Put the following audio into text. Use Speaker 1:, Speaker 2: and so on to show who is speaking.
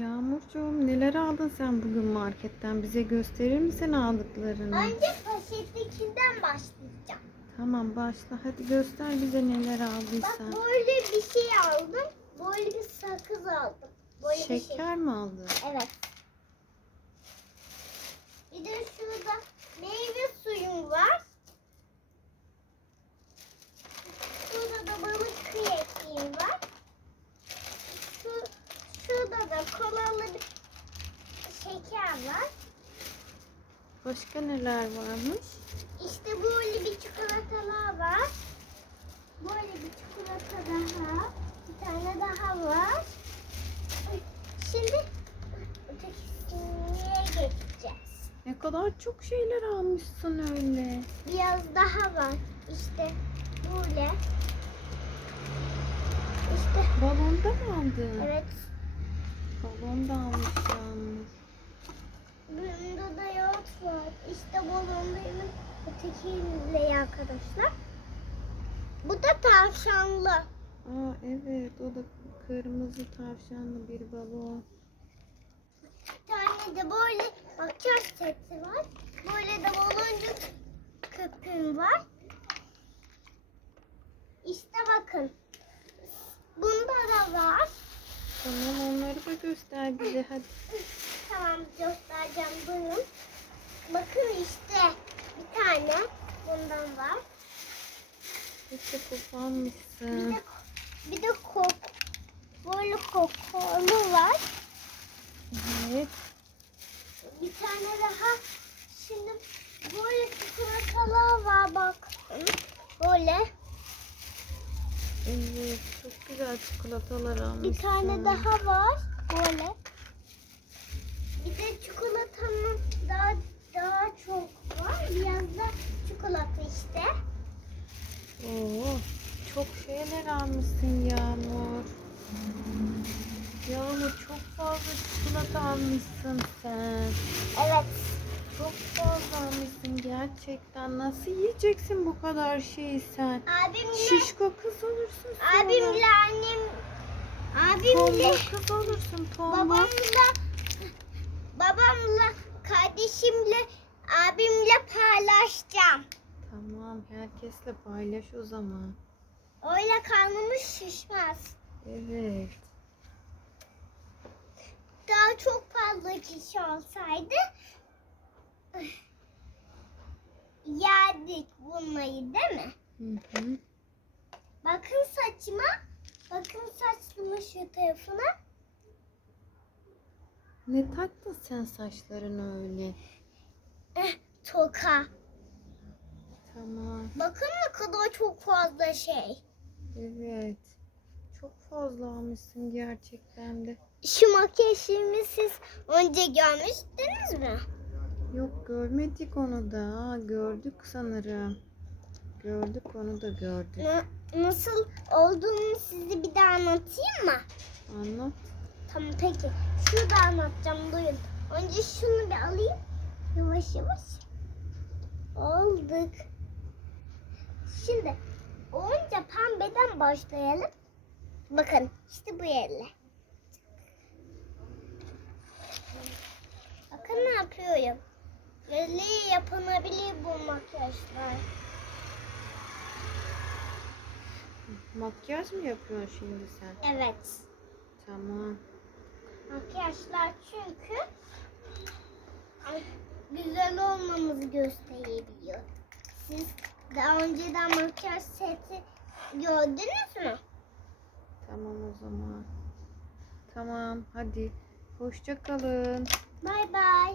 Speaker 1: Yağmurcuğum neler aldın sen bugün marketten? Bize gösterir misin aldıklarını?
Speaker 2: Önce poşettekinden başlayacağım.
Speaker 1: Tamam başla. Hadi göster bize neler
Speaker 2: Bak
Speaker 1: aldıysan.
Speaker 2: böyle bir şey aldım. Böyle bir sakız aldım. Böyle bir şey.
Speaker 1: Şeker mi aldın?
Speaker 2: Evet. Bir de şurada meyve suyum var. Şurada da balık kıyafetim var. Şu, şurada da kolalı bir şeker var.
Speaker 1: Başka neler varmış?
Speaker 2: İşte böyle bir çikolatalar var. Böyle bir çikolata daha. Bir tane daha var. Şimdi ötekisine geçeceğiz.
Speaker 1: Ne kadar çok şeyler almışsın öyle.
Speaker 2: Biraz daha var. İşte böyle. İşte
Speaker 1: Balonda mı aldın?
Speaker 2: evet.
Speaker 1: Balon da almış Yağmur.
Speaker 2: Bunda da yoğurt var. İşte balondayımın ötekiyle arkadaşlar. Bu da tavşanlı.
Speaker 1: Aa evet o da kırmızı tavşanlı bir balon.
Speaker 2: Bir tane de böyle makyaj seti var. Böyle de baloncuk köpüğüm var. İşte bakın. Bunda da var.
Speaker 1: Tamam onları da göster bize hadi.
Speaker 2: Tamam göstereceğim buyurun. Bakın işte bir tane bundan var. Bir
Speaker 1: koparmışsın.
Speaker 2: de bir de kok böyle kokolu var.
Speaker 1: Evet.
Speaker 2: Bir tane daha şimdi böyle çikolatalar var bak. Böyle
Speaker 1: Evet çok güzel çikolatalar almışsın.
Speaker 2: bir tane daha var. Böyle. Bir de çikolatanın daha daha çok var. Biraz da çikolata işte.
Speaker 1: Oo, çok şeyler almışsın Yağmur. Yağmur çok fazla çikolata almışsın sen.
Speaker 2: Evet.
Speaker 1: Çok fazla almışsın gerçekten. Nasıl yiyeceksin bu kadar şeyi sen?
Speaker 2: Abimle
Speaker 1: Şişko kız olursun sonra.
Speaker 2: abimle annem abimle
Speaker 1: Tombul kız olursun tombul.
Speaker 2: babamla babamla kardeşimle abimle paylaşacağım.
Speaker 1: Tamam herkesle paylaş o zaman.
Speaker 2: Öyle karnımız şişmez.
Speaker 1: Evet.
Speaker 2: Daha çok fazla kişi olsaydı yerdik bunları değil mi?
Speaker 1: Hı hı.
Speaker 2: Bakın saçıma. Bakın saçımın şu tarafına.
Speaker 1: Ne taktın sen saçlarını öyle?
Speaker 2: Eh, toka.
Speaker 1: Tamam.
Speaker 2: Bakın ne kadar çok fazla şey.
Speaker 1: Evet. Çok fazla almışsın gerçekten de.
Speaker 2: Şu makyajımı siz önce görmüştünüz mü?
Speaker 1: Yok görmedik onu da. Gördük sanırım. Gördük onu da gördük.
Speaker 2: Na- nasıl olduğunu size bir daha anlatayım mı?
Speaker 1: Anlat.
Speaker 2: Tamam peki. Şurada anlatacağım duyun. Önce şunu bir alayım. Yavaş yavaş. Aldık. Şimdi önce pembeden başlayalım. Bakın işte bu yerle. Bakın ne yapıyorum. Böyle yapılabilir bu makyajlar.
Speaker 1: Makyaj mı yapıyorsun şimdi sen?
Speaker 2: Evet.
Speaker 1: Tamam.
Speaker 2: Makyajlar çünkü güzel olmamızı gösteriyor. Siz daha önceden makyaj seti gördünüz mü?
Speaker 1: Tamam o zaman. Tamam hadi. Hoşça kalın.
Speaker 2: Bay bay.